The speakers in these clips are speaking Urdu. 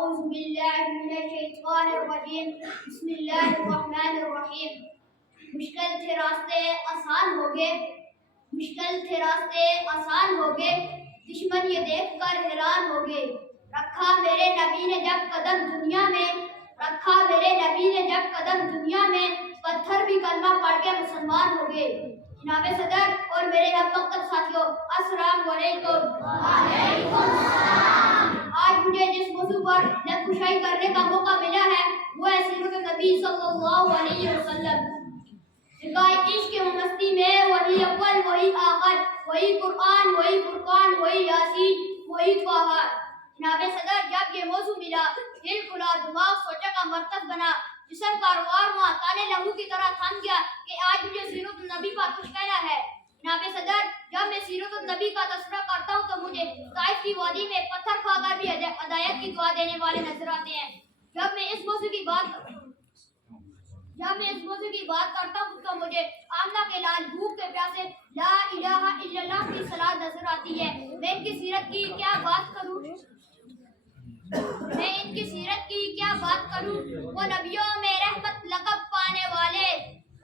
اعوذ باللہ من الشیطان الرجیم بسم اللہ الرحمن الرحیم۔ مشکل تھے راستے آسان ہو گئے، مشکل تھے راستے آسان ہو گئے، دشمن یہ دیکھ کر حیران ہو گئے۔ رکھا میرے نبی نے جب قدم دنیا میں، رکھا میرے نبی نے جب قدم دنیا میں، پتھر بھی کلمہ پڑھ کے مسلمان ہو گئے۔ جناب صدر اور میرے ہم مکتب ساتھیوں، السلام علیکم۔ وعلیکم السلام۔ آج مجھے جس موضوع پر نقشائی کرنے کا موقع ملا ہے وہ ہے سیرت نبی صلی اللہ علیہ وسلم۔ نگاہ عشق و مستی میں وہی اول وہی آخر، وہی قرآن وہی فرقان وہی یاسین وہی طٰہٰ۔ جناب صدر جب یہ موضوع ملا، دل کھلا، دماغ سوچا کا مرکز بنا، جسم کا روار تانے لہو کی طرح تھم گیا کہ آج مجھے سیرت النبی پر کچھ کہنا ہے۔ جناب صدر جب میں سیرت النبی کا تذکرہ کرتا ہوں تو مجھے طائف کی وادی میں پتھر کھا کر بھی ہدایت کی دعا دینے والے نظر آتے ہیں۔ جب میں اس موضوع کی بات کرتا ہوں تو مجھے آمنہ کے لال بھوک کے پیاسے لا الہ الا اللہ کی صلاۃ نظر آتی ہے۔ میں ان کی سیرت کی کیا بات کروں، وہ نبیوں میں رحمت لقب پانے والے،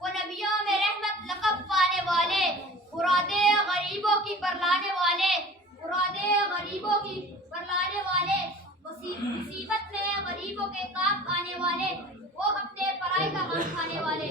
وہ نبیوں میں رحمت لقب پانے والے، مرادے غریبوں کی برلانے والے، مرادے غریبوں کی برلانے والے، مصیبت میں غریبوں کے کام آنے والے، وہ اپنے پرائی کا غم کھانے والے۔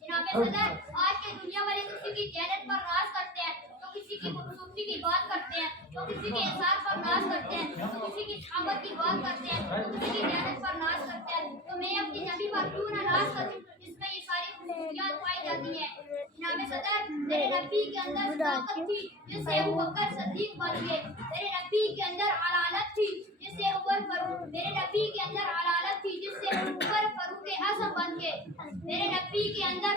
جناب صدر آج کے دنیا والے کسی کی جہالت پر راز کرتے ہیں تو کسی کی خوبصورتی کی بات کرتے ہیں، تو کسی کے احسان پر ناز کرتے ہیں، تو کسی کی شہامت کی بات کرتے ہیں، تو کسی کی جہالت پر ناز کرتے ہیں۔ تو میں اپنی نبی پر کیوں نہ ناز کروں جس میں یہ ساری خصوصیات پائی جاتی ہیں۔ جناب صدر میرے نبی کے اندر صداقت تھی جس سے ابوبکر صدیق بن گئے، میرے نبی کے اندر عدالت تھی جس سے عمر فاروق، میرے نبی کے اندر عدالت تھی جس سے عمر فاروق اعظم بن گئے، میرے نبی کے اندر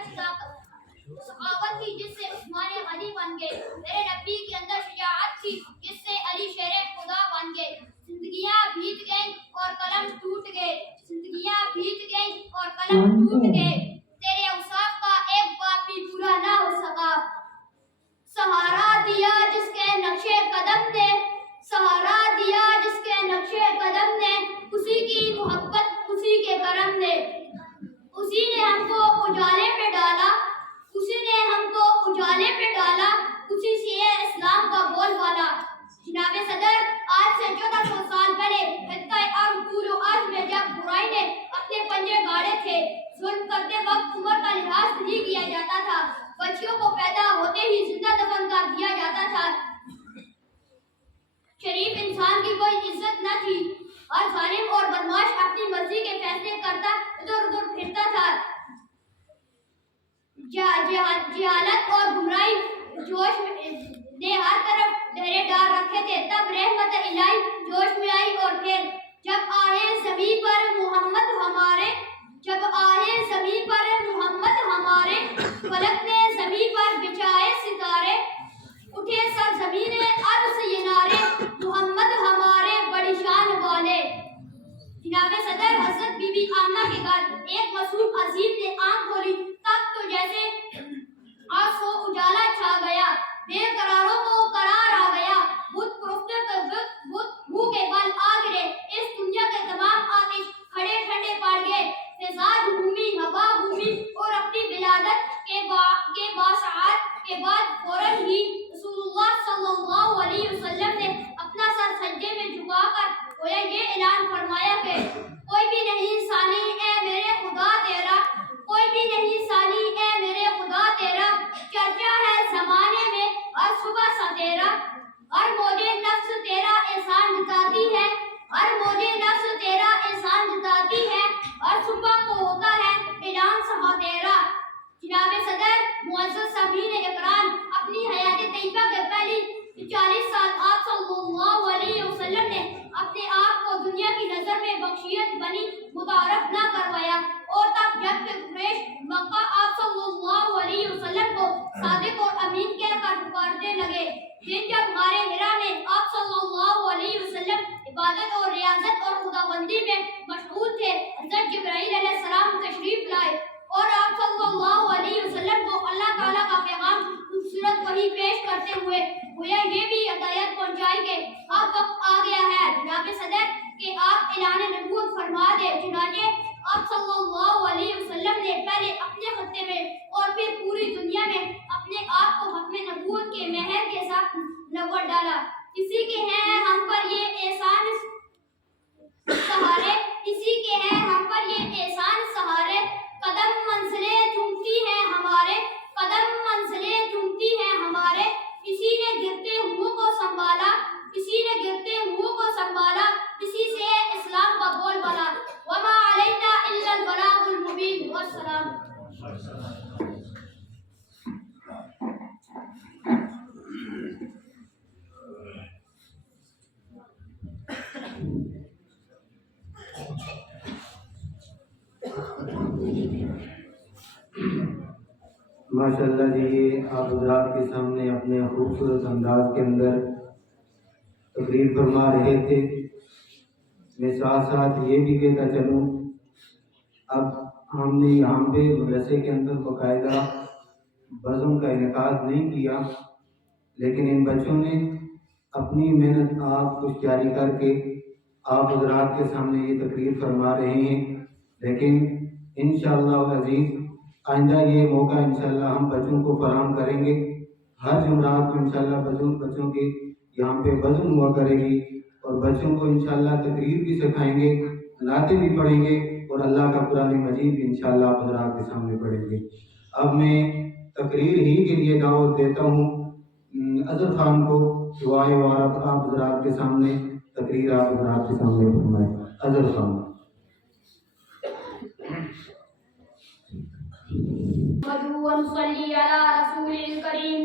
سخاوت تھی جس سے عثمان غنی بن گئے، میرے نبی کے اندر شجاعت تھی جس سے علی شیر خدا بن گئے۔ زندگیاں بیت گئیں اور قلم ٹوٹ گئے، زندگیاں بیت گئیں اور قلم ٹوٹ گئے، تیرے اوصاف کا ایک باب بھی پورا نہ ہو سکا۔ سہارا دیا جس کے نقشے قدم نے، سہارا دیا جس کے نقشے قدم نے، اسی کی محبت اسی کے کرم نے، اسی نے ہم کو اجالے پہ ڈالا، اسی نے ہم کو اجالے پہ ڈالا، اسی سے ہے اسلام کا بول بالا۔ جناب صدر آج سے 1400 سال پہلے خطہ عرب طول و عرض میں جب برائی نے اپنے پنجے گاڑے تھے، ظلم کرتے وقت عمر کا لحاظ نہیں کیا جاتا تھا، بچیوں کو پیدا ہوتے ہی زندہ دفن کر دیا جاتا تھا، شریف انسان کی کوئی عزت نہ تھی، اور ظالم اور بدماش اپنی مرضی کے فیصلے کرتا ادھر ادھر پھرتا تھا۔ جہالت اور گمراہی جوش نے ہر طرف ڈیرے ڈال رکھے تھے، تب رحمت الہی جوش میں آئی اور پھر جب آئے زمین پر محمد ہمارے، جب آئے زمین پر محمد ہمارے، فلک نے زمین پر بچھائے ستارے، اٹھے سر زمین عرب سے یہ نعرے، محمد ہمارے بڑی شان والے۔ جناب صدر حضرت بی بی آمنہ کے گھر ایک معصوم عظیم نے آنکھ کھولی، تب تو جیسے آسو اجالا چھا گیا، بے قراروں کو قرار آ گیا، بت پرستوں کے منہ کے بل آ گرے، اس دنیا کے تمام آتش کھڑے ٹھنڈے پڑ گئے، فضا گھومی ہوا گھومی اور اپنی ولادت کے باسعاد کے بعد فوراً ہی رسول اللہ صلی اللہ علیہ وسلم نے اپنا سر سجدے میں جھکا کر گویا یہ اعلان فرمایا کہ کوئی بھی نہیں ثانی اے میرے خدا تیرا، کوئی بھی نہیں ثانی اے میرے خدا تیرا، چرچا ہے زمانے میں ہر صبح سا تیرا، ہر موجے نفس تیرا احسان جتاتی ہے، ہر موجے نفس تیرا احسان جتاتی ہے، ہر صبح کو ہوتا ہے اعلان سما تیرا۔ جناب صدر معزز سامعین اکرام، اپنی حیات طیبہ کے پہلی 40 سال آپ صلی اللہ علیہ وسلم نے اپنے آپ کو دنیا کی نظر میں بخشیت بنی متعارف نہ کروایا، اور تب جب کہ قریش مکہ آپ صلی اللہ علیہ وسلم کو صادق اور امین کہہ کر پکارنے لگے، پھر جب غار حرا میں آپ صلی اللہ علیہ وسلم عبادت اور ریاضت اور خداوندی میں مشغول تھے، حضرت جبرائیل علیہ السلام تشریف لائے اور آپ صلی اللہ علیہ وسلم کو اللہ تعالیٰ کا پیغام خوبصورت وحی پیش کرتے ہوئے گویا یہ بھی ہدایت پہنچائی کہ اب وقت آ گیا ہے جناب صدر کہ آپ اعلان نبوت فرما دیں۔ چنانچہ آپ صلی اللہ علیہ وسلم نے پہلے اپنے خطے میں اور پھر پوری دنیا میں اپنے آپ کو ختم نبوت کے مہر کے ساتھ نور ڈالا۔ کسی کے ہیں ہم پر یہ احسان سہارے، کسی کے ہیں ہم پر یہ احسان سہارے، قدم منزلیں چومتی ہیں ہمارے، قدم منزلیں چومتی ہیں ہمارے، کسی نے گرتے ہوئے کو سنبھالا، کسی نے گرتے ہوئے کو سنبھالا، کسی سے اسلام کا بول بالا۔ وما علینا الا البلاغ المبین۔ والسلام۔ ماشاءاللہ جی، یہ آپ حضرات کے سامنے اپنے خوبصورت انداز کے اندر تقریر فرما رہے تھے۔ میں ساتھ ساتھ یہ بھی کہتا چلوں، اب ہم نے یہاں پہ مدرسے کے اندر باقاعدہ بزم کا انعقاد نہیں کیا، لیکن ان بچوں نے اپنی محنت آپ کچھ جاری کر کے آپ حضرات کے سامنے یہ تقریر فرما رہے ہیں۔ لیکن انشاءاللہ عزیز آئندہ یہ موقع انشاءاللہ ہم بچوں کو فراہم کریں گے۔ ہر جمعرات کو انشاءاللہ بچوں کے یہاں پہ بزم ہوا کرے گی، اور بچوں کو انشاءاللہ تقریر بھی سکھائیں گے، نعتیں بھی پڑھیں گے، اور اللہ کا قرآن مجید بھی انشاءاللہ آپ حضرات کے سامنے پڑھیں گے۔ اب میں تقریر ہی کے لیے دعوت دیتا ہوں اظہر خان کو، دعائے وارب آپ حضرات کے سامنے تقریر آپ حضرات کے سامنے فرمائے۔ اظہر خان۔ ونصلي على رسول الكريم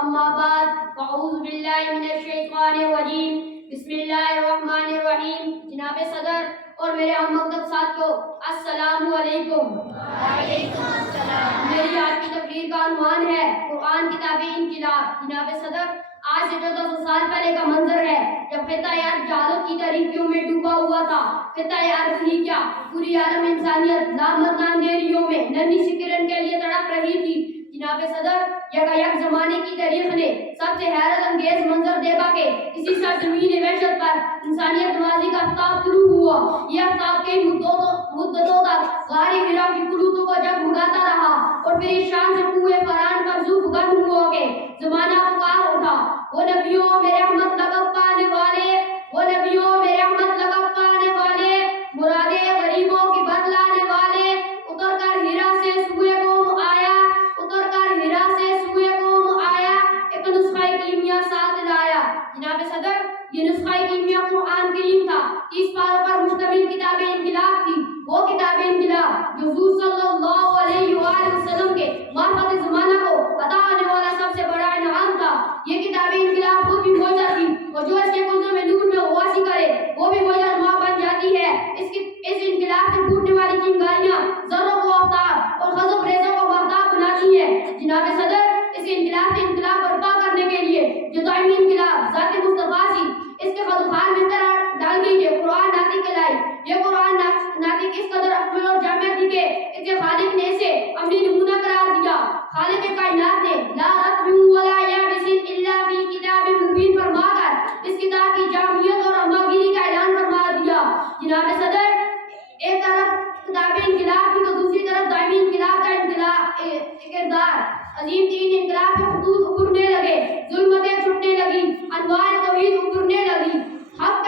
اما بعد فاعوذ باللہ من الشیطان الرجیم بسم اللہ الرحمن الرحیم۔ جناب صدر اور میرے ہم مکتب ساتھیوں، السلام علیکم۔ وعلیکم السلام۔ میری آج کی تقریر کا عنوان ہے قرآن کتاب انقلاب۔ جناب صدر، آج سے 1400 سال پہلے کا منظر ہے جب خطہ عرب جہالت کی تاریکیوں میں ڈوبا ہوا تھا۔ خطہ عرب ہی کیا، پوری عالم انسانیت لامت اندھیریوں میں نرمی سی کرن کے لیے تڑپ رہی تھی۔ جناب صدر، یک زمانے کی تاریخ نے سب سے حیرت انگیز منظر دیکھا کہ اسی سرزمین وحشت پر انسانیت نوازی کا آفتاب طلوع ہوا۔ یہ آفتاب کئی مدتوں تک غار حرا کی قلوتوں کو جگمگاتا رہا، اور پھر اس شان سے کوہ فران پر ذوفگن ہوا کہ زمانہ پکار اٹھا، وہ نبیوں میں رحمت لقب پانے والے، وہ نبیوں میں رحمت لقب پانے والے، مرادیں غریبوں کی بدلانے والے، اتر کر ہرا سے سوئے قوم آیا، اتر کر ہرا سے سوئے قوم آیا، ایک نسخہ کیمیا ساتھ لایا۔ جناب صدر، یہ نسخہ کیمیا قرآن کریم تھا۔ 30 پاروں پر مشتمل کتاب انقلاب تھی، وہ کتاب انقلاب جو حضور صلی اللہ علیہ وآلہ وسلم کے معرفت زمانہ کو عطا ہونے والا سب سے بڑا انعام تھا۔ یہ کتاب انقلاب خود بھی موجہ تھی، اور جو اس کے کنزوں میں نور میں غواصی کرے وہ بھی موجہ نما بن جاتی ہے۔ اس انقلاب سے پھوٹنے والی چنگاریاں ذروں کو آفتاب اور خزف ریزوں کو مہتاب بناتی ہیں۔ جناب صدر، اس انقلاب سے انقلاب برپا کرنے کے لیے جو دائمی انقلاب ذات مصطفیٰ سی، اس کے خدوخال میں طرح ڈال گئی کہ قرآن ناطق لائی۔ یہ قرآن ناطق اس قدر اکمل اور جامع تھی کہ اس کے خالق نے اسے عملی نمونہ قرار دیا۔ خالق کائنات نے لا رتب ولا یابس الا فی کتاب مبین فرما کر اس کتاب کی جامعیت اور ہماگیری کا اعلان فرما دیا۔ جناب صدر، ایک طرف کتاب انقلاب کی تو دوسری طرف دائمی انقلاب کا کردار۔ عظیم ترین انقلاب کے خطوط ابھرنے لگے، ظلمتیں چھٹنے لگی، انوار توحید ابھرنے لگی، حق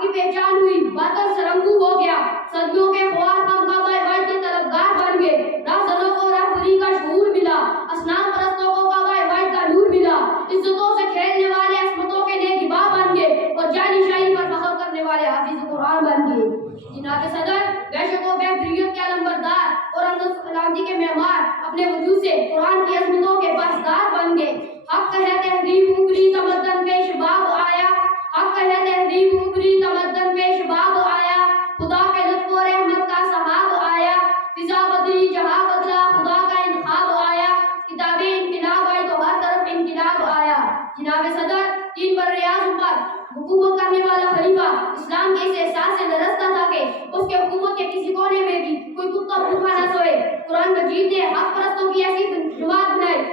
کی پہچان ہوئی، باطل سرنگو ہو گیا، صدیوں کے خوار خانقاہ وحدت کے طلبگار بن گئے، راہزنوں کو راہبری کا شعور ملا، اصنام پرستوں کو کعبہ وحد کا نور ملا، عزتوں سے کھیلنے والے عصمتوں کے نگہباں بن گئے، اور جعلی شاہی پر فخر کرنے والے حافظ قرآن بن گئے۔ جناب صدر، وحشت و بہتریت کے علمبردار اور سلامتی کے معمار اپنے وجود سے قرآن کی عظمتوں کے پاسدار بن گئے۔ حق ہے تہذیب ابری تمدن پہ شباب آیا، حق ہے تہذیب ابری تمدن پہ شباب آیا، خدا کے لطف و رحمت کا سحاب آیا، فضا بدلی جہاں بدلا خدا کا انتخاب آیا، کتاب انقلاب آئی تو ہر طرف انقلاب آیا۔ جناب صدر، 3 براعظم پر حکومت کرنے والا خلیفہ اسلام کے اس احساس سے لرزتا تھا کہ اس کے حکومت کے کسی کونے میں بھی کوئی کتا بھوکا نہ سوئے۔ قرآن مجید نے حق پرستوں کی ایسی جماعت بنائی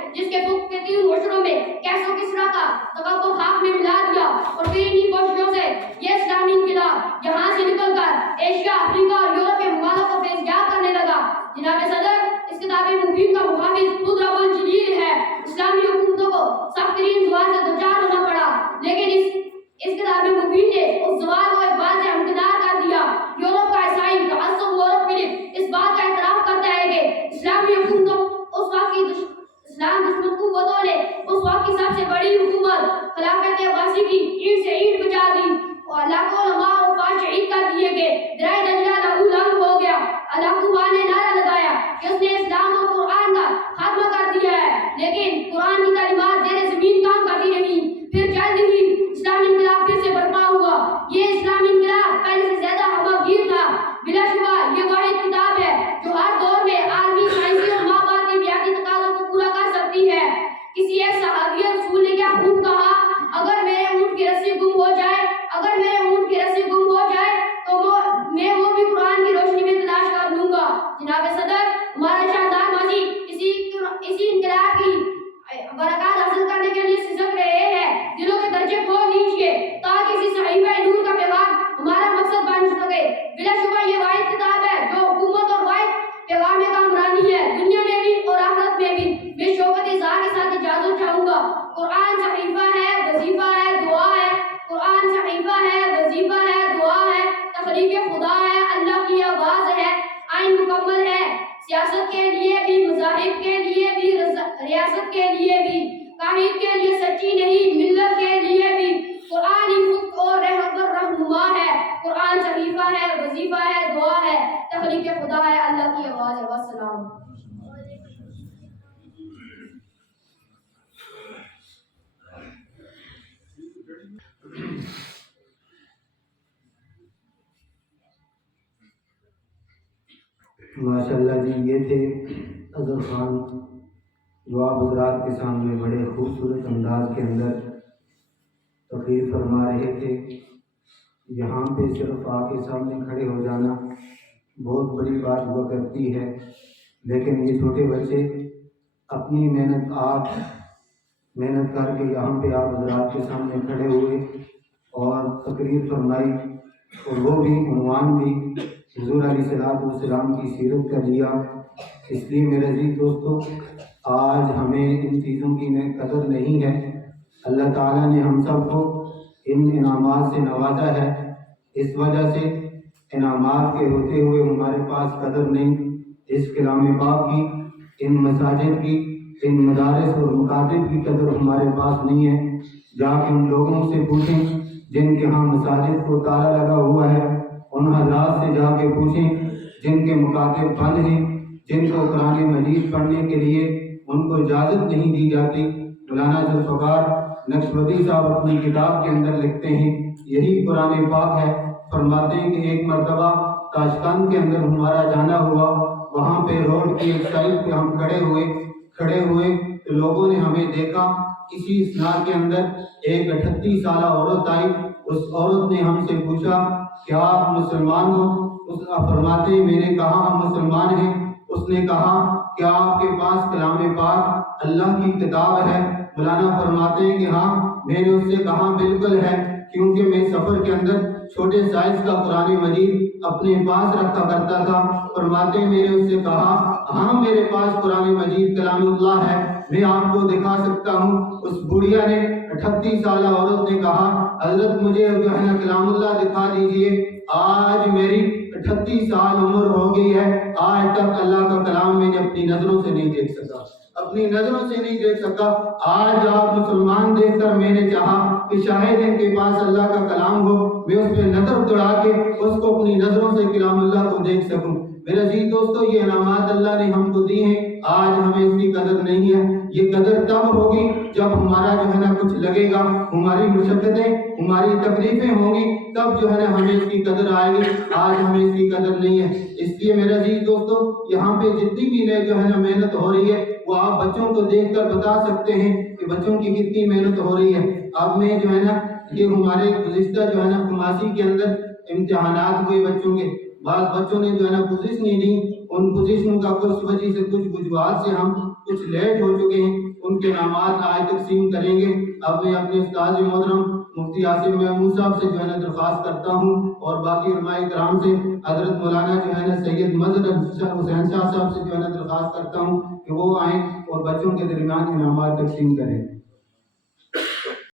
قرآن شریفہ ہے، وظیفہ ہے، دعا ہے، تخلیق خدا ہے، اللہ کی آواز ہے۔ والسلام۔ ماشاءاللہ جی، یہ تھے اظہر خان جو آپ حضرات کے سامنے بڑے خوبصورت انداز کے اندر تقریر فرما رہے تھے۔ یہاں پہ صرف آپ کے سامنے کھڑے ہو جانا بہت بڑی بات ہوا کرتی ہے، لیکن یہ چھوٹے بچے اپنی محنت کر کے یہاں پہ آپ حضرات کے سامنے کھڑے ہوئے اور تقریر فرمائی، اور وہ بھی عنوان بھی حضور علیہ السلام کی سیرت کا لیا۔ اس لیے میرے عزیز دوستو، آج ہمیں ان چیزوں کی قدر نہیں ہے۔ اللہ تعالیٰ نے ہم سب کو ان انعامات سے نوازا ہے، اس وجہ سے انعامات کے ہوتے ہوئے ہمارے پاس قدر نہیں۔ اس کلام پاک کی، ان مساجد کی، ان مدارس اور مکاتب کی قدر ہمارے پاس نہیں ہے۔ جا کے ان لوگوں سے پوچھیں جن کے ہاں مساجد کو تالا لگا ہوا ہے، ان حضرات سے جا کے پوچھیں جن کے مکاتب بند ہیں، جن کو قرآن مجید پڑھنے کے لیے ان کو اجازت نہیں دی جاتی۔ مولانا ذوالفقار نقشبندی صاحب اپنی کتاب کے اندر لکھتے ہیں، یہی قرآن پاک ہے۔ فرماتے ہیں کہ ایک مرتبہ تاشقند کے اندر ہمارا جانا ہوا، وہاں پہ روڈ کی ایک سائڈ پہ ہم کھڑے ہوئے تو لوگوں نے ہمیں دیکھا۔ اسی اسناد کے اندر ایک 38 سالہ عورت آئی۔ اس عورت نے ہم سے پوچھا کیا آپ مسلمان ہو؟ فرماتے ہیں میں نے کہا ہم مسلمان ہیں۔ اس نے کہا کیا آپ کے پاس کلام پاک اللہ کی کتاب ہے؟ مولانا فرماتے ہیں کہ ہاں۔ میں نے اس سے کہا بالکل ہے، کیونکہ میں سفر کے اندر چھوٹے سائز کا قرآن مجید اپنے پاس رکھا کرتا تھا۔ فرماتے ہیں میں نے اس سے کہا ہاں میرے پاس قرآن مجید کلام اللہ ہے، میں آپ کو دکھا سکتا ہوں۔ اس بڑھیا نے 38 سالہ عورت نے کہا حضرت مجھے جو ہے نا کلام اللہ دکھا دیجئے۔ آج میری 38 سال عمر ہو گئی ہے، آج تک اللہ کا کلام میں نے اپنی نظروں سے نہیں دیکھ سکا، اپنی نظروں سے نہیں دیکھ سکا۔ آج آپ مسلمان دیکھ کر میں نے چاہا کہ شاید ان کے پاس اللہ کا کلام ہو، میں اس پہ نظر دوڑا کے اس کو اپنی نظروں سے کلام اللہ کو دیکھ سکوں۔ میرے عزیز دوستو، یہ انعامات اللہ نے ہم کو دی ہیں، آج ہمیں اس کی قدر نہیں ہے۔ یہ قدر تب ہوگی جب ہمارا جو ہے نا کچھ لگے گا، ہماری مشقتیں، ہماری تکلیفیں ہوں گی، تب جو ہے نا ہمیں اس کی قدر آئے گی۔ آج ہمیں اس کی قدر نہیں ہے۔ اس لیے میرے عزیز دوستو، یہاں پہ جتنی بھی جو ہے نا محنت ہو رہی ہے، وہ آپ بچوں کو دیکھ کر بتا سکتے ہیں کہ بچوں کی کتنی محنت ہو رہی ہے۔ اب میں جو ہے نا یہ ہمارے گزشتہ جو ہے نا کماسی کے اندر امتحانات ہوئے بچوں کے، بعض بچوں نے جو ہے نا پوزیشن نہیں دی، ان پوزیشنوں کا کچھ وجہ سے کچھ وجوہات سے ہم کچھ لیٹ ہو چکے ہیں، ان کے نامات آج تقسیم کریں گے۔ اب میں اپنے استاد محترم مفتی عاصم محمود صاحب سے جو ہے نا درخواست کرتا ہوں، اور باقی علماء کرام سے، حضرت مولانا جو ہے نا سید مظہر حسین شاہ صاحب سے جو ہے نا درخواست کرتا ہوں کہ وہ آئیں اور بچوں کے درمیان انعامات تقسیم کریں۔